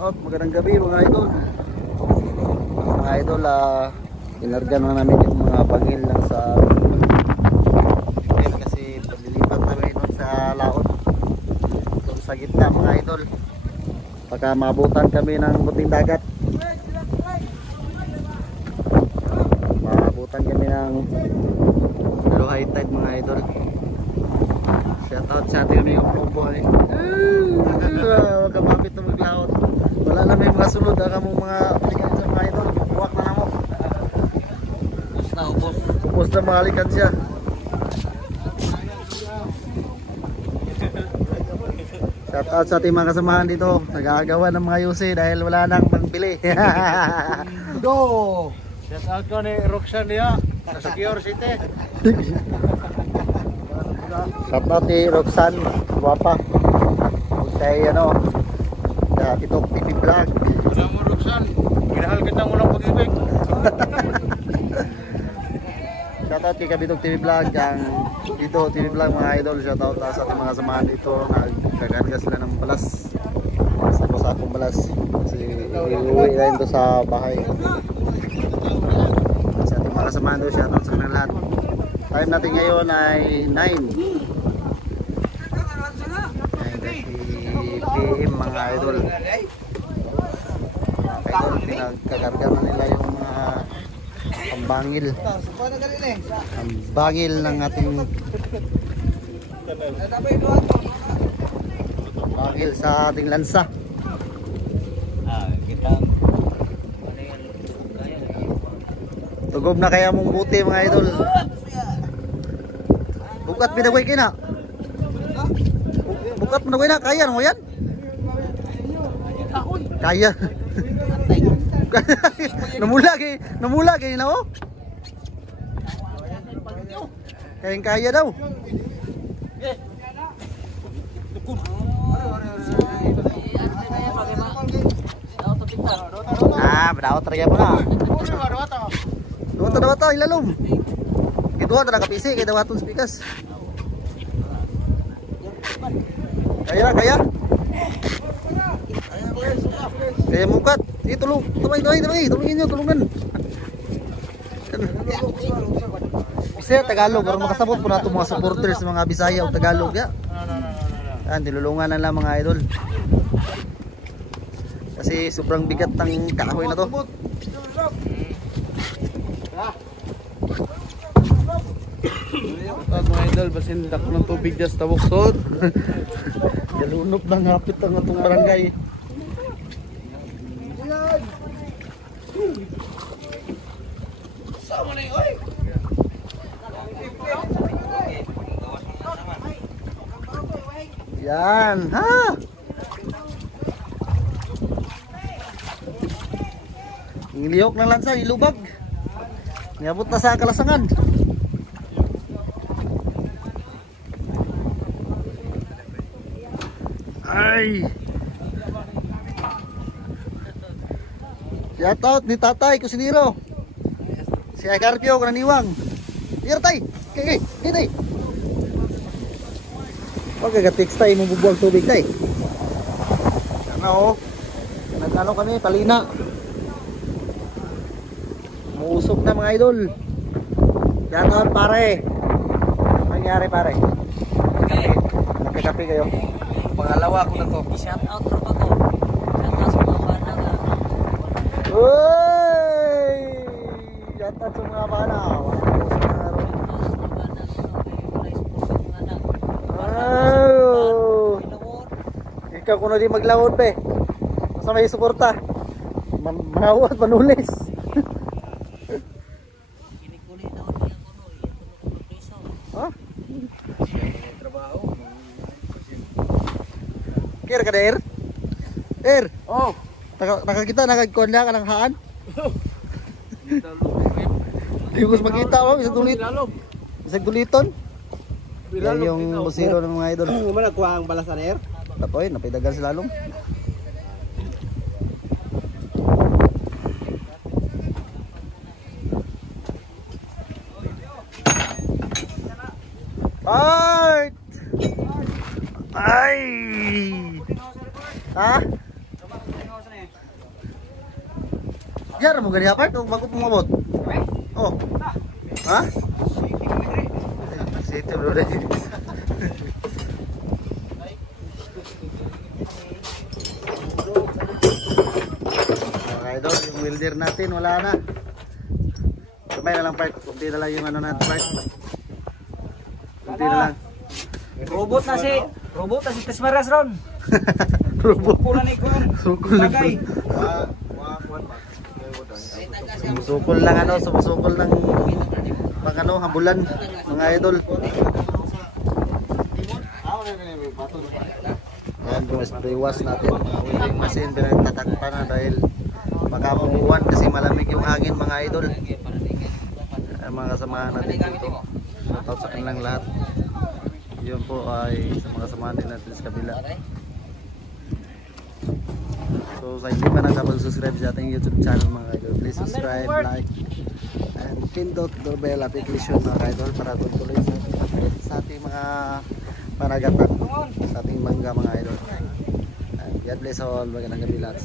out, magandang gabi mga idol. Mga idol, inargan na namin yung mga bangil lang sa kasi paglilipat namin doon sa laot. So, sa gitna mga idol. Baka maabutan kami ng buting dagat. Maabutan kami ng low high tide mga idol. Shoutout sa ating aming buhay. Huwag ka mapit na maglaot. Wala na may mga sulod. Ang mong mga likan siya mga idol. Buwak na mo. Ubus na ubos. Ubos na mga likan siya. Shoutout sa ating mga kasamahan dito. Nag-aagawa ng mga yusi dahil wala nang magbili. Go! Shoutout ko ni Roxanne niya sa Secure City. Shoutout ni Roxanne, guwapa. Huwag tayo sa Titok TV Vlog. Wala mo Roxanne, ginahal kita mo ng pag-ibig. Shoutout kay Kabitok TV Vlog, ang dito TV Vlog mga idol. Shoutout sa ating mga samahan dito. Nagkakarga sila ng balas. Sa akong balas. Kasi iuwi na ito sa bahay. Sa ating mga samahan doon, shoutout sa kanila lahat. Time natin ngayon ay 9:30 PM mga idol. Mga idol, pinagkakarga na nila yung mga pambangil. Ang bangil ng ating bangil sa ating lansa. Tugob na kaya mong buti mga idol. Bukat pinagway kayo na. Bukat pinagway na. Kaya mo yan? Kaya. Namula kayo na oh. Kaya daw. Berdawat talaga po na. Dawat ilalom. Ito na kapisi kay dawatong speakers. Kaya mukat. Sige tulong. Tulungin niyo, tulungan. Bisa Tagalog para makasabot po nato mga supporters sa mga Bisaya o Tagalog ya. Dilulungan na lang mga idol. Kasi sobrang bigat ng kahoy na to. Mga idol, basin dako ng tubig dyan sa buksod. Galunop ng hapit ang atong barangay. Sama na oy. Yan, ha? Iliyok ng lansa, ilubag. Ngabot na sa kalasangan. Ay. Shoutout ni Tatay Kusiniro. Si Carpio kananiwang. Here tay. Kay. Tay. Wag ka text tay mo bubuang tubig tay. Ano? Nagano kami palina. Muusok na mga idol. Shoutout pare. Ano nangyari pare? Nagkakape kayo. Pangalawa ko na to. Shout out bro ko. Shout out sa mga bana nga. Uy! Shout out sa mga bana. Ikaw kuno di maglawod be. Sa may suporta. Manawat manulis. Ha? Kira ka der? Oh, Nakakita nagkuan na ka ng haan? Di ko makita mo, isang tulit. Isang tuliton. Yan yung busiro ng mga idol. Mo nagkuha ang balas na air. Tapoy, napidagan sila lalong. Right! Ay! Ha? Yara mo gani apart o bago pumabot? Oh. Ha? Sito bro. Okay idol, yung welder natin wala na. Sabay na lang part, kunti na lang yung ano natin part. Kunti na lang. Robot na si Tesmaras ron. Robot. Kulang ni Kuan. Sukol na Tagay. Sumusukol lang ano, sumusukol ng pang ano, habulan mga idol. Yan yung spray wash natin, mga welding machine pinagtatakpan na dahil makamukuan kasi malamig yung hangin mga idol. Mga kasamahan natin dito, shoutout sa kanilang lahat. Yun po ay sa mga kasamahan din natin sa kabila. So sa hindi pa nakapag-subscribe sa ating YouTube channel mga idol, please subscribe, like, and pindot doorbell application mga idol para tuloy sa ating mga panagatan sa ating mangga mga idol. And God bless all, magandang gabi lahat.